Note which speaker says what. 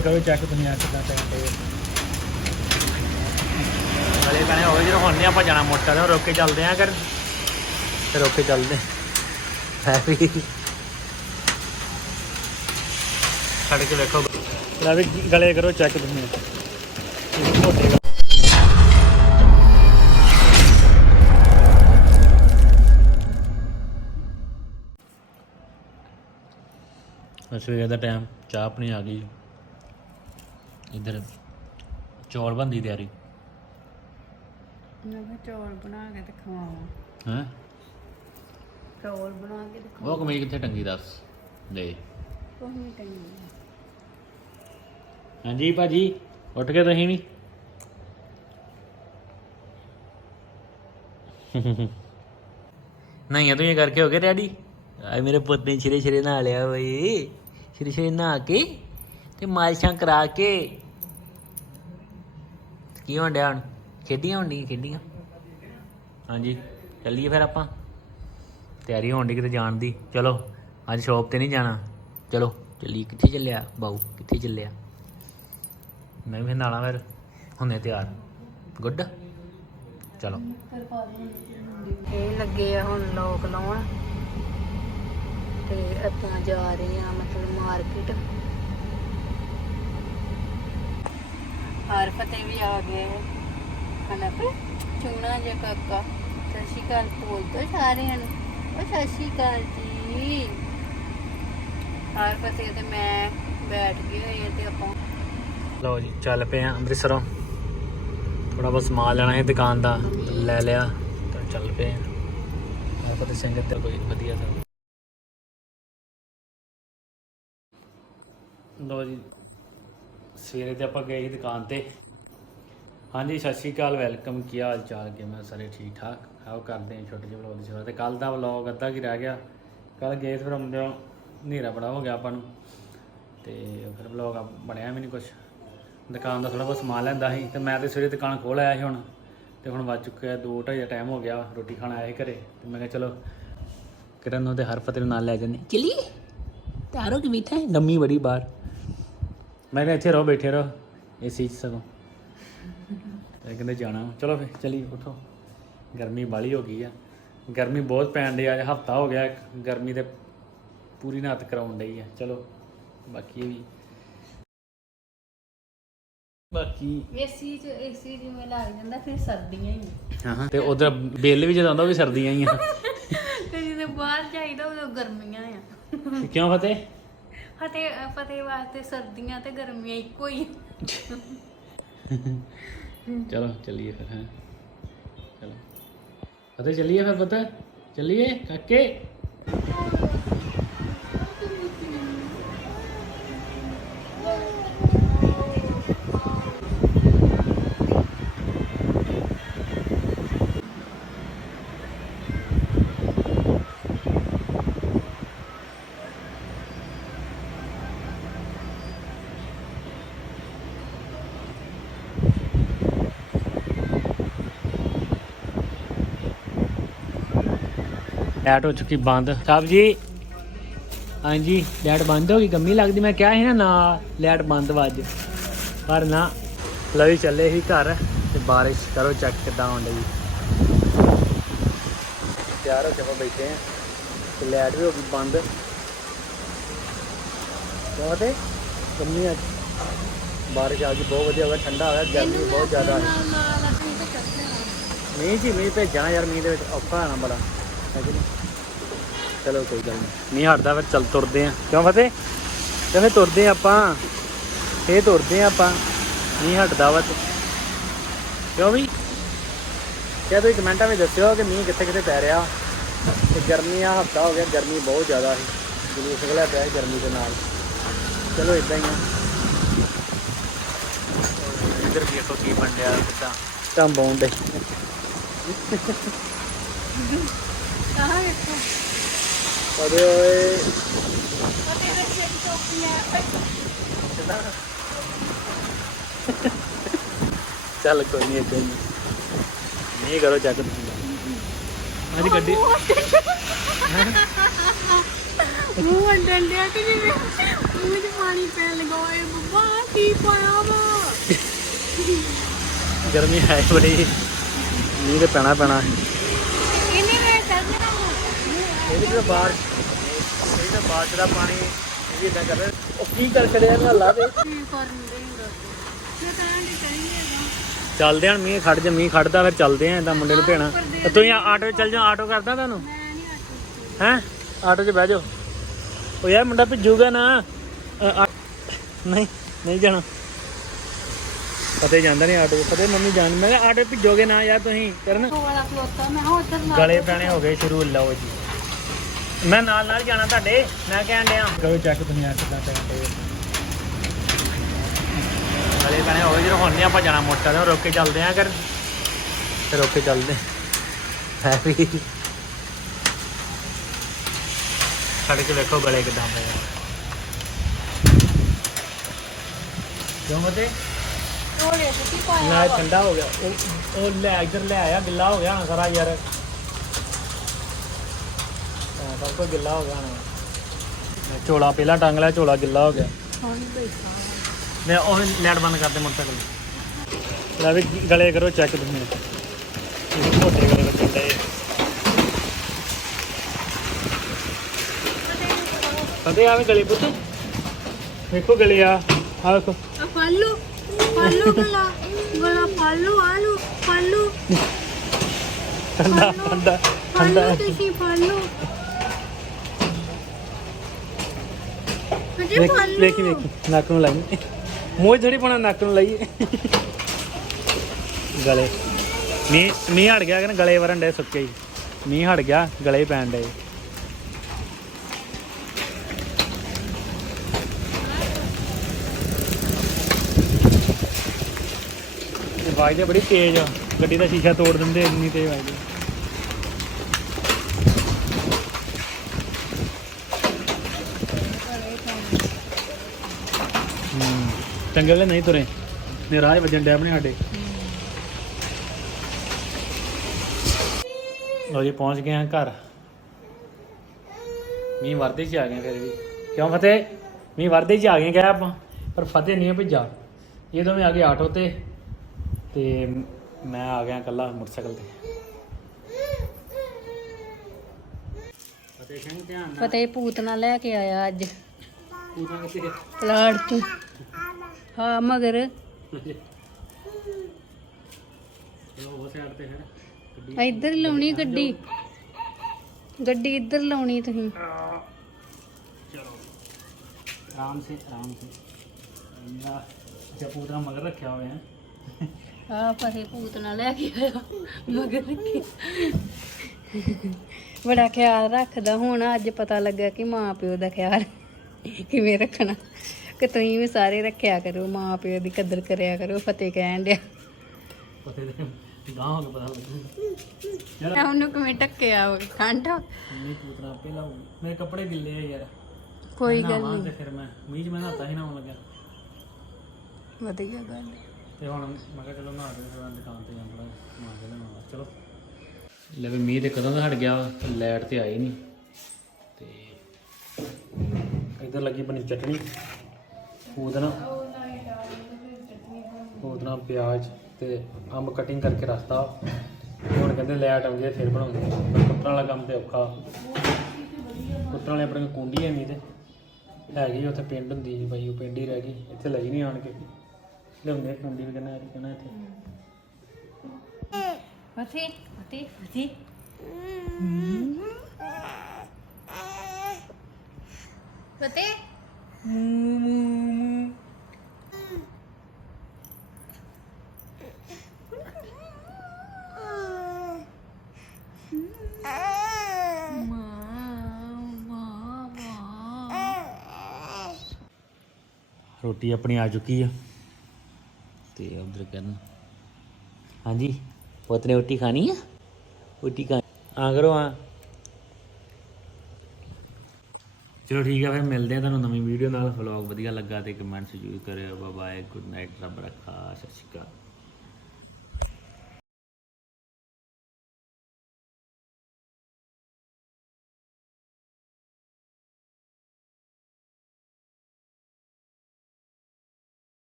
Speaker 1: ਕਰੋ ਚੈੱਕ ਤੁਸੀਂ ਆ ਕਿੱਦਾਂ ਟਾਈਮ
Speaker 2: ਹਲੇ ਕਹਿੰਦੇ ਹੋਵੇ ਜਦੋਂ ਹੁਣ ਨਹੀਂ ਆਪਾਂ ਜਾਣਾ ਮੋਟਰ ਤੇ ਰੋਕ ਕੇ ਚੱਲਦੇ ਆਂ ਕਰ ਤੇ ਰੋਕ ਕੇ ਚੱਲਦੇ। ਹੈ ਵੀ। ਛੱਡ ਕੇ ਵੇਖੋ।
Speaker 1: ਲੈ ਵੀ ਗਲੇ ਕਰੋ ਚੈੱਕ ਤੁਸੀਂ। ਇਹ ਮੋਟੇ ਗਾ-
Speaker 2: ਸਵੇਰ ਦਾ ਟਾਈਮ ਚਾਹ ਆਪਣੀ ਆ ਗਈ। ਇੱਧਰ ਚੌਲ ਬੰਦੀ ਤਿਆਰੀ?
Speaker 3: ਮੈਂ ਕਿਹਾ ਚੌਲ ਬਣਾ ਕੇ ਤੇ ਖਵਾਵਾਂ।
Speaker 2: ਹੈ?
Speaker 3: ਚੌਲ ਬਣਾ ਕੇ ਤੇ
Speaker 2: ਉਹ ਕਮੀਜ਼ ਕਿੱਥੇ ਟੰਗੀ ਦੱਸ ਦੇ।
Speaker 3: ਕੋਈ ਨਹੀਂ ਟੰਗੀ।
Speaker 2: ਹਾਂਜੀ ਭਾਜੀ ਉੱਠ ਕੇ ਤੁਸੀਂ ਨਹੀਂ ਨਹੀਂ ਤੂੰ ਇਹ ਕਰਕੇ ਹੋ ਗਏ ਰੈਡੀ ਆ ਮੇਰੇ ਪੁੱਤ ਨੇ ਛਿਰੇ ਛਿਰੇ ਨਹਾ ਲਿਆ ਬਈ। ਛਿਰੇ ਛਿਰੇ ਨਹਾ ਕੇ। ਤੇ ਮਾਲਸ਼ਾਂ ਕਰਾ ਕੇ। ਕੀ ਹੋਣ ਡਿਆ ਹੁਣ? ਖੇਡੀਆਂ ਹੋਣ ਖੇਡੀਆਂ? ਹਾਂਜੀ, ਚੱਲੀਏ ਫਿਰ ਆਪਾਂ। ਤਿਆਰੀ ਹੋਣ ਦੀ ਕਿਤੇ ਜਾਣ ਦੀ। ਚਲੋ, ਅੱਜ ਸ਼ੌਪ ਤੇ ਨਹੀਂ ਜਾਣਾ। ਚਲੋ ਚੱਲੀ ਕਿੱਥੇ ਚੱਲਿਆ? ਬਾਊ, ਕਿੱਥੇ ਚੱਲਿਆ? ਮੈਂ ਵੀ ਫਿਰ ਨਾਲਾ ਫਿਰ ਹੁੰਨੇ ਤਿਆਰ। ਗੁੱਡ। ਚਲੋ।
Speaker 3: ਇਹ ਲੱਗੇ ਆ ਹੁਣ ਲੋਕ ਲਾਉਣ। ਤੇ ਆਪਾਂ ਜਾ ਰਹੇ ਆ, ਮਤਲਬ ਮਾਰਕੀਟ। ਹਰ ਫਤੇ ਵੀ ਆ ਗਏ। ਹਨਾ ਪਰ ਚੁਣਾ ਜੇ ਕਾਕਾ। ਸਤਿ ਸ਼੍ਰੀ ਅਕਾਲ, ਬੋਲ ਦੋ ਸਾਰਿਆਂ ਨੂੰ। ਉਹ ਸਤਿ ਸ਼੍ਰੀ ਅਕਾਲ ਜੀ। ਹਰ ਫਤੇ ਤੇ ਮੈਂ ਬੈਠ ਗਏ ਹੋਏ ਤੇ ਆਪਾਂ
Speaker 2: ਲਓ ਜੀ, ਚੱਲ ਪਏ ਆ ਅੰਮ੍ਰਿਤਸਰੋਂ। ਥੋੜਾ ਬਹੁਤ ਸਮਾਨ ਲੈਣਾ ਹੈ ਦੁਕਾਨ ਦਾ, ਲੈ ਲਿਆ ਤਾਂ ਚੱਲ ਪਏ ਆ ਮੈਂ ਸਿੰਘ ਤੇ ਕੋਈ ਵਧੀਆ ਸਾ ਲਓ ਜੀ ਸਵੇਰੇ ਤੇ ਆਪਾਂ ਗਏ ਸੀ ਦੁਕਾਨ ਤੇ। ਹਾਂਜੀ, ਸਤਿ ਸ਼੍ਰੀ ਅਕਾਲ, ਵੈਲਕਮ। ਕੀ ਹਾਲ ਚਾਲ? ਕਿ ਮੈਂ ਸਾਰੇ ਠੀਕ ਠਾਕ? ਆਓ ਕਰਦੇ ਹਾਂ ਛੋਟੇ ਜਿਹੇ ਵਲੌਗ ਦੀ ਸ਼ੁਰੂਆਤ। ਤੇ ਕੱਲ ਦਾ ਵਲੌਗ ਅੱਧਾ ਕੀ ਰਹਿ ਗਿਆ। ਕੱਲ ਗਏ ਸੀ ਫਿਰ ਆਉਂਦੇ ਹਨੇਰਾ ਬੜਾ ਹੋ ਗਿਆ ਆਪਾਂ ਨੂੰ। ਤੇ ਫਿਰ ਵਲੌਗ ਬਣਿਆ ਵੀ ਨਹੀਂ ਕੁਛ। ਦੁਕਾਨ ਦਾ ਥੋੜਾ ਬਹੁਤ ਸਮਾਨ ਲੈਂਦਾ ਸੀ। ਤੇ ਮੈਂ ਤੇ ਸਵੇਰੇ ਦੁਕਾਨ ਖੋਲ ਆਇਆ ਸੀ ਹੁਣ। ਤੇ ਹੁਣ ਵੱਜ ਚੁੱਕਿਆ 2:30 ਦਾ ਟਾਈਮ ਹੋ ਗਿਆ। ਰੋਟੀ ਖਾਣ ਆਇਆ ਸੀ ਘਰੇ। ਤੇ ਮੈਂ ਕਿਹਾ ਚਲੋ ਕਿਰਨ ਨੂੰ ਤੇ ਹਰ ਫਤਿਹ ਨੂੰ ਨਾਲ ਲੈ ਜੰਨੇ ਚਲੀਏ? ਤਾਰੋ ਕਿ ਬੈਠਾ ਹੈ? ਗੰਮੀ ਬੜੀ ਬਾਹਰ। ਮੈਂ ਕਿਹਾ ਇੱਥੇ ਰਹੋ ਬੈਠੇ ਰਹੋ। ਏਸੀ ਚ ਸਗੋਂ। ਇਹ ਕਹਿੰਦੇ ਜਾਣਾ। ਚਲੋ ਫਿਰ ਚਲੀ ਉਠੋ। ਗਰਮੀ ਬਾਲੀ ਹੋ ਗਈ ਆ। ਗਰਮੀ ਬਹੁਤ ਪੈਣ ਆ ਅੱਜ ਹਫਤਾ ਹੋ ਗਿਆ ਗਰਮੀ ਤੇ ਪੂਰੀ ਨਾਤ ਕਰਾਉਣ ਡਈ ਆ। ਚਲੋ ਬਾਕੀ ਵੀ। ਬਾਕੀ
Speaker 3: ਏਸੀ ਚ ਏਸੀ ਜਿਵੇਂ ਲੱਗ ਜਾਂਦਾ ਫਿਰ ਸਰਦੀਆਂ ਹੀ
Speaker 2: ਹਾਂ ਤੇ ਉਧਰ ਬਿੱਲ ਵੀ ਜਦੋਂ ਆਉਂਦਾ ਉਹ ਵੀ ਸਰਦੀਆਂ ਹੀ ਆ।
Speaker 3: ਤੇ ਜਦੋਂ ਬਾਹਰ ਜਾਈਦਾ ਉਦੋਂ ਗਰਮੀਆਂ ਆ।
Speaker 2: ਤੇ ਕਿਉਂ ਫਤਿਹ?
Speaker 3: ਫਤਿਹ ਫਤਿਹ ਵਾਸਤੇ ਸਰਦੀਆਂ ਤੇ ਗਰਮੀਆਂ ਇੱਕੋ ਹੀ
Speaker 2: ਚਲੋ, ਚੱਲੀਏ ਫਿਰ, ਹਾਂ। ਚਲੋ। ਫਤਿਹ, ਚੱਲੀਏ ਫਿਰ ਪਤਾ? ਚੱਲੀਏ? ਕਾਕੇ? ਲਾਈਟ ਹੋ ਚੁੱਕੀ ਬੰਦ। ਸਾਹਿਬ ਜੀ ਹਾਂਜੀ ਲਾਈਟ ਬੰਦ ਹੋ ਗਈ ਗੰਮੀ ਲੱਗਦੀ ਮੈਂ ਕਿਹਾ ਸੀ ਨਾ ਨਾ ਲਾਈਟ ਬੰਦ ਵੱਜ ਪਰ ਨਾ ਲਵੀ ਚੱਲੇ ਸੀ ਘਰ ਤੇ ਬਾਰਿਸ਼ ਕਰੋ ਚੈੱਕ ਕਿਦਾਂ ਆਉਣ ਡਈ। ਤਿਆਰ ਹੋ ਕੇ ਆਪਾਂ ਬੈਠੇ ਆ ਤੇ ਲਾਈਟ ਵੀ ਹੋ ਗਈ ਬੰਦ। ਕਿਉਂ ਤੇ? ਗੰਮੀ ਅੱਜ ਬਾਰਿਸ਼ ਆ ਗਈ ਬਹੁਤ ਵਧੀਆ ਹੋ ਗਿਆ ਠੰਡਾ ਹੋ ਗਿਆ ਗਰਮੀ ਬਹੁਤ ਜ਼ਿਆਦਾ ਹੈ
Speaker 3: ਤਾਂ
Speaker 2: ਮੀਂਹ ਜੀ ਮੀਂਹ ਭੇਜਣਾ ਯਾਰ ਮੀਂਹ ਦੇ ਵਿੱਚ ਔਖਾ ਹੋਣਾ ਬੜਾ। ਹੈ ਕਿ ਨਹੀਂ ਚਲੋ ਕੋਈ ਗੱਲ ਨਹੀਂ। ਮੀਂਹ ਹਟਦਾ ਫਿਰ ਚੱਲ ਤੁਰਦੇ ਆ। ਕਿਉਂ ਫਤਿਹ? ਕਹਿੰਦੇ ਤੁਰਦੇ ਆ ਆਪਾਂ। ਫੇਰ ਤੁਰਦੇ ਆ ਆਪਾਂ। ਮੀਂਹ ਹਟਦਾ ਵਾ ਤੇ। ਕਿਉਂ ਵੀ? ਕਿਹਾ ਤੁਸੀਂ ਕਮੈਂਟਾਂ ਵਿੱਚ ਦੱਸਿਓ ਕਿ ਮੀਂਹ ਕਿੱਥੇ ਕਿੱਥੇ ਪੈ ਰਿਹਾ। ਤੇ ਗਰਮੀ ਆ ਹਫਤਾ ਹੋ ਗਿਆ ਗਰਮੀ ਬਹੁਤ ਜ਼ਿਆਦਾ ਸੀ। ਜਲੂਸ ਨਿਕਲਿਆ ਪਿਆ ਗਰਮੀ ਦੇ ਨਾਲ। ਚਲੋ ਇਦਾਂ ਹੀ ਆ। ਇੱਧਰ ਵੀ ਦੇਖੋ ਕੀ ਕਿੱਦਾਂ। ਟੰਬਾਉਣ ਦੇ
Speaker 3: ਕਹਾਂ ਵੇਖੋ
Speaker 2: ਅਰੇ ਓਏ
Speaker 3: ਫਤੇ ਦੇ ਸਿਰ ਟੋਪੀਆਂ
Speaker 2: ਚੱਲ ਕੋਈ ਨਹੀਂ ਕੋਈ ਨਹੀਂ ਨਹੀਂ ਕਰੋ ਚੱਕ ਤੁਸੀਂ ਅੱਜ ਗੱਡੀ
Speaker 3: ਮੂੰਹ ਅੰਡਣ ਡਿਆ ਕਿ ਜਿਵੇਂ ਮੂੰਹ 'ਚ ਪਾਣੀ ਪੈਣ ਲੱਗਾ ਓਏ ਬੱਬਾ ਕੀ ਪਾਇਆ ਵਾ
Speaker 2: ਗਰਮੀ ਹੈ ਬੜੀ ਮੀਂਹ ਤੇ ਪੈਣਾ ਪੈਣਾ
Speaker 3: ਇਹਨੇ ਮੈਂ ਚੱਲ
Speaker 2: ਜਿਹੜਾ ਬਾਹਰ ਇਹ ਤਾਂ ਬਾਅਦ ਦਾ ਪਾਣੀ ਇਹ ਵੀ ਇਦਾਂ ਕਰ ਰਿਹਾ ਉਹ ਕੀ ਕਰ ਛੜਿਆ ਚੱਲਦੇ ਹਾਂ ਮੀਂਹ ਖੜ ਜਾ ਮੀਂਹ ਖੜਦਾ ਫਿਰ ਚੱਲਦੇ ਆਂ ਇਦਾਂ ਮੁੰਡੇ ਨੂੰ ਭੇਣਾ। ਤੇ ਤੁਸੀਂ ਆਟੋ 'ਚ ਚੱਲ ਜਾ ਆਟੋ ਕਰਦਾ ਤੁਹਾਨੂੰ?
Speaker 3: ਮੈਂ ਨਹੀਂ ਆਟੋ
Speaker 2: ਹੈਂ? ਆਟੋ 'ਚ ਬਹਿ ਜਾਓ। ਉਹ ਯਾਰ ਮੁੰਡਾ ਭਿੱਜੂਗਾ ਨਾ। ਨਹੀਂ ਨਹੀਂ ਜਾਣਾ। ਪਤੇ ਜਾਂਦਾ ਨਹੀਂ ਆਟੋ। ਪਤੇ ਮੰਮੀ ਜਾਣ ਮੈਂ ਕਿਹਾ ਆਟੋ ਭਿੱਜੋਗੇ ਨਾ ਯਾਰ ਤੁਸੀਂ ਕਰਨ। ਗਲੇ ਪੈਣੇ ਹੋ ਗਏ ਸ਼ੁਰੂ ਲਓ ਜੀ। ਮੈਂ ਨਾਲ ਨਾਲ ਜਾਣਾ ਤੁਹਾਡੇ ਮੈਂ ਕਹਿਣ ਡਿਆ। ਕਰੋ ਚੈੱਕ ਤੁਸੀਂ ਆ ਕਿੱਦਾਂ ਕਰਦੇ ਗਲੇ ਪੈਣੇ ਹੋ ਗਏ ਜਦੋਂ ਹੁਣ ਨਹੀਂ ਆਪਾਂ ਜਾਣਾ ਮੋਟਰ ਤੇ ਰੁਕ ਕੇ ਚੱਲਦੇ ਆ ਕਰ ਤੇ ਰੁਕ ਕੇ ਚੱਲਦੇ ਹੈ ਵੀ। ਖੜ ਕੇ ਵੇਖੋ ਗਲੇ ਕਿਦਾਂ ਪਏ ਆ। ਕਿਉਂ ਮਤੇ?
Speaker 3: ਢੋਲੇ ਤੇ ਕੀ ਪਾਇਆ
Speaker 2: ਨਾ ਠੰਡਾ ਹੋ ਗਿਆ। ਉਹ ਉਹ ਲੈ ਇੱਧਰ ਲੈ ਆਇਆ ਗਿੱਲਾ ਹੋ ਗਿਆ। ਸਾਰਾ ਯਾਰ ਹਾਂ, ਸਭ ਕੁਝ ਗਿੱਲਾ ਹੋ ਗਿਆ ਨਾ ਝੋਲਾ ਪਹਿਲਾਂ ਟੰਗ ਲਿਆ ਝੋਲਾ ਗਿੱਲਾ ਹੋ ਗਿਆ।
Speaker 3: ਹੁਣ
Speaker 2: ਮੈਂ ਉਹ ਲੈਟ ਬੰਦ ਕਰ ਦੇ ਮੋਟਰਸਾਈਕਲ ਲੈ ਵੀ ਗਲੇ ਕਰੋ ਚੈੱਕ ਤੁਸੀਂ। ਇਹ ਮੋਟੇ ਗਲੇ ਲੱਗਣ ਡਏ ਕਦੇ ਆਵੇਂ ਗਲੇ ਪੁੱਤ? ਵੇਖੋ ਗਲੇ ਆ ਆ ਵੇਖੋ।
Speaker 3: ਆ ਫਾਲੂ ਫਾਲੂ ਗਲਾ ਗਲਾ ਫਾਲੂ ਆਲੂ ਫਾਲੂ
Speaker 2: ਠੰਡਾ ਠੰਡਾ ਠੰਡਾ।
Speaker 3: ਤੁਸੀਂ ਫਾਲੂ
Speaker 2: ਵੇਖੀ ਵੇਖੀ ਨੱਕ ਨੂੰ ਲਾਈ। ਮੂੰਹ ਥੋੜੀ ਪਾਣਾ ਨੱਕ ਨੂੰ ਲਾਈ। ਗਲੇ। ਹਟ ਗਿਆ ਕਿ ਗਲੇ ਵਰਨ ਡੇ ਸੁੱਕੇ ਹੀ। ਮੀਂਹ ਹਟ ਗਿਆ ਗਲੇ ਪੈਣ ਡੇ ਵਾਜਦੇ ਬੜੀ ਤੇਜ਼ ਆ। ਗੱਡੀ ਦਾ ਸ਼ੀਸ਼ਾ ਤੋੜ ਦਿੰਦੇ ਇੰਨੀ ਤੇਜ਼ ਵਾਜਦੇ ਹੂੰ ਚੰਗੇ ਵੇਲੇ ਨਹੀਂ ਤੁਰੇ। ਨੇ ਰਾਹ 'ਚ ਵੱਜਣ ਡਿਆ ਆਪਣੇ ਸਾਡੇ। ਲਓ ਜੀ, ਪਹੁੰਚ ਗਏ ਹਾਂ ਘਰ। ਮੀਂਹ ਵਰਦੇ 'ਚ ਆ ਗਏ ਫਿਰ ਵੀ। ਕਿਉਂ ਫਤਿਹ? ਮੀਂਹ ਵਰਦੇ 'ਚ ਆ ਗਏ ਕਹਿ ਆਪਾਂ। ਪਰ ਫਤਿਹ ਨਹੀਂ ਭੇਜਾ। ਇਹ ਦੋਵੇਂ ਆ ਗਏ ਆਟੋ ਤੇ। ਤੇ ਮੈਂ ਆ ਗਿਆ ਇਕੱਲਾ ਮੋਟਰਸਾਈਕਲ ਤੇ। ਫਤਿਹ ਸਿੰਘ, ਧਿਆਨ ਨਾਲ।
Speaker 3: ਪਤਾ ਇਹ ਪੂਤਨਾ ਲੈ ਕੇ ਆਇਆ ਅੱਜ। ਪਲਾੜ ਤੋਂ। ਹਾਂ ਮਗਰ। ਇੱਧਰ ਲਾਉਣੀ ਗੱਡੀ ਗੱਡੀ। ਇੱਧਰ ਲਾਉਣੀ ਤੁਸੀਂ।
Speaker 2: ਆਰਾਮ ਸੇ ਆਰਾਮ ਸੇ। ਮੇਰਾ ਜਪੂਰਾ ਮਗਰ ਰੱਖਿਆ ਹੋਇਆ ਹੈ।
Speaker 3: ਆ ਪਰੇ ਪੂਤਨਾ ਲੈ ਕੇ ਆਇਆ। ਮਗਰ ਰੱਖੀ। ਬੜਾ ਖਿਆਲ ਰੱਖਦਾ ਹੁਣ ਅੱਜ ਪਤਾ ਲੱਗਾ ਕਿ ਮਾਂ ਪਿਓ ਦਾ ਖਿਆਲ। ਕਿਵੇਂ ਰੱਖਣਾ? ਕਿ ਤੁਸੀਂ ਵੀ ਸਾਰੇ ਰੱਖਿਆ ਕਰੋ ਮਾਂ ਪਿਓ ਦੀ ਕਦਰ ਕਰਿਆ ਕਰੋ ਫਤਿਹ ਕਹਿਣ ਡਿਆ।
Speaker 2: ਪਤੇ ਦੇ ਗਾਂ ਹੋ ਕੇ ਪਤਾ ਲੱਗੂ। ਯਾਰ
Speaker 3: ਮੈਂ ਉਹਨੂੰ ਕਿਵੇਂ ਟੱਕਿਆ ਹੋਵੇ ਠੰਡਾ।
Speaker 2: ਨਹੀਂ ਪੂਤਰਾ ਪਹਿਲਾਂ ਮੇਰੇ ਕੱਪੜੇ ਗਿੱਲੇ ਆ ਯਾਰ।
Speaker 3: ਕੋਈ ਗੱਲ
Speaker 2: ਨਹਾਵਾਂ
Speaker 3: ਨਹੀਂ।
Speaker 2: ਤੇ ਫਿਰ ਮੈਂ ਮੀਂਹ 'ਚ ਮੈਂ ਨਹਾਤਾ ਹੀ ਨਹਾਉਣ ਲੱਗਿਆ।
Speaker 3: ਵਧੀਆ ਗੱਲ ਹੈ।
Speaker 2: ਤੇ ਹੁਣ ਮੈਂ ਕਿਹਾ ਚਲੋ ਨਹਾ ਕੇ ਫਿਰ ਮੈਂ ਦੁਕਾਨ ਤੇ ਨਹਾ ਕੇ ਲਿਆਉਣਾ। ਚਲੋ। ਲੈ ਵੀ ਮੀਂਹ ਤੇ ਕਦੋਂ ਦਾ ਹਟ ਗਿਆ ਲਾਈਟ ਤੇ ਆਈ ਨਹੀਂ। ਤੇ ਇੱਧਰ ਲੱਗੀ ਬਣੀ ਚਟਣੀ ਪੂਦਨਾ। ਪੂਦਨਾ, ਪਿਆਜ਼ ਤੇ ਅੰਬ ਕਟਿੰਗ ਕਰਕੇ ਰੱਖਤਾ। ਹੁਣ ਕਹਿੰਦੇ ਲੈਟ ਆਉਂਦੀ ਹੈ, ਫਿਰ ਬਣਾਉਂਦੇ ਪਰ ਕੁੱਟਣ ਵਾਲਾ ਕੰਮ ਤੇ ਔਖਾ। ਕੁੱਟਣ ਵਾਲੇ ਆਪਣੇ ਕੁੰਡੀ ਹੈ ਨਹੀਂ ਤੇ। ਹੈਗੀ ਉੱਥੇ ਪਿੰਡ ਹੁੰਦੀ ਸੀ ਬਾਈ, ਉਹ ਪਿੰਡ ਹੀ ਰਹਿ ਗਈ। ਇੱਥੇ ਲਈ ਨਹੀਂ ਆਣ ਕੇ। ਲਿਆਉਂਦੇ ਕੁੰਡੀ ਵੀ ਕਹਿੰਦਾ ਕਹਿੰਦਾ ਇੱਥੇ।
Speaker 3: ਫਤਿਹ ਫਤਿਹ ਫਤਿਹ ਫਤਿਹ
Speaker 2: ਰੋਟੀ ਆਪਣੀ ਆ ਚੁੱਕੀ ਆ ਤੇ ਉਧਰ ਕਰਨ ਹਾਂਜੀ ਪੁੱਤ ਨੇ ਰੋਟੀ ਖਾਣੀ ਆ ਰੋਟੀ ਖਾ ਆ ਕਰੋ ਆ ਚਲੋ ਠੀਕ ਆ ਫਿਰ, ਮਿਲਦੇ ਆ ਤੁਹਾਨੂੰ ਨਵੀਂ ਵੀਡੀਓ ਨਾਲ। ਵਲੌਗ ਵਧੀਆ ਲੱਗਾ ਤੇ ਕਮੈਂਟਸ ਜ਼ਰੂਰ ਕਰਿਓ। ਬਾਏ ਗੁੱਡ ਨਾਈਟ ਰੱਬ ਰੱਖਾ ਸਤਿ ਸ਼੍ਰੀ ਅਕਾਲ।